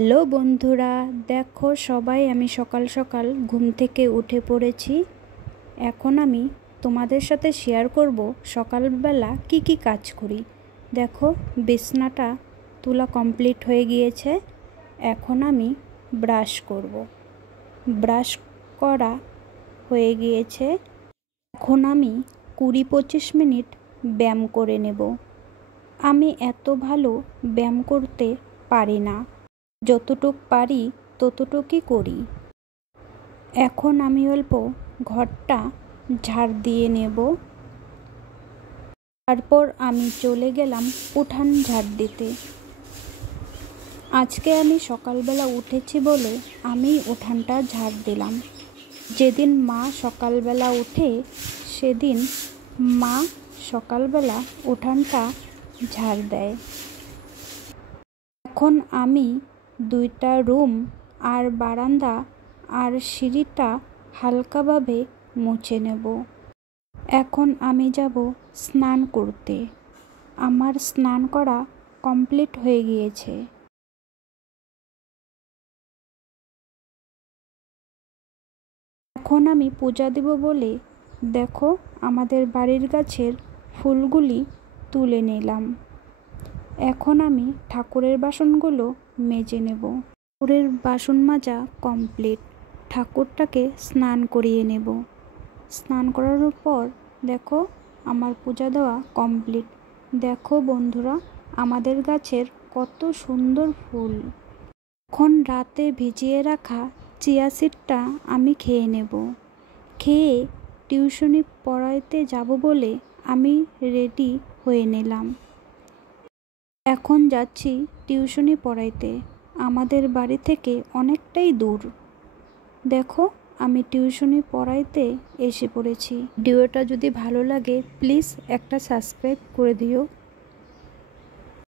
Hello বন্ধুরা, দেখো সবাই আমি সকাল সকাল ঘুম থেকে উঠে পড়েছি। এখন আমি তোমাদের সাথে শেয়ার করব সকালবেলা কি কি কাজ করি। দেখো বিছনাটা তোলা কমপ্লিট হয়ে গিয়েছে। এখন আমি ব্রাশ করব। ব্রাশ করা হয়ে গিয়েছে। এখন আমি 20-25 মিনিট ব্যায়াম করে নেব। আমি এত ভালো ব্যায়াম করতে পারি না, যতটুক পারি ততটুকুই করি। এখন আমি অল্প ঘরটা ঝাড় দিয়ে নেব। তারপর আমি চলে গেলাম উঠান ঝাড় দিতে। আজকে আমি সকালবেলা উঠেছি বলে আমি উঠানটা ঝাড় দিলাম। যেদিন মা সকালবেলা উঠে সেদিন মা সকালবেলা উঠানটা ঝাড় দেয়। এখন আমি 2টা রুম আর বারান্দা আর সিঁড়িটা হালকাভাবে মুছে নেব। এখন আমি যাব স্নান করতে। আমার স্নান করা কমপ্লিট হয়ে গিয়েছে। এখন আমি পূজা দেব বলে দেখো আমাদের বাড়ির গাছের ফুলগুলি তুলে নিলাম। এখন আমি ঠাকুরের বাসনগুলো মেজে নেব। ঠাকুরের বাসন মাজা কমপ্লিট। ঠাকুরটাকে স্নান করিয়ে নেব। স্নান করানোর পর দেখো আমার পূজা দেওয়া কমপ্লিট। দেখো বন্ধুরা আমাদের গাছের কত সুন্দর ফুল। এখন রাতে ভিজিয়ে রাখা চিয়া সিডটা আমি খেয়ে নেব। খেয়ে টিউশনি পড়াইতে যাব বলে আমি রেডি হয়ে নিলাম। এখন যাচ্ছি টিউশনি পড়াইতে। আমাদের বাড়ি থেকে অনেকটাই দূর। দেখো আমি টিউশনি পড়াইতে এসে পড়েছি। ভিডিওটা যদি ভালো লাগে প্লিজ একটা সাবস্ক্রাইব করে দিও।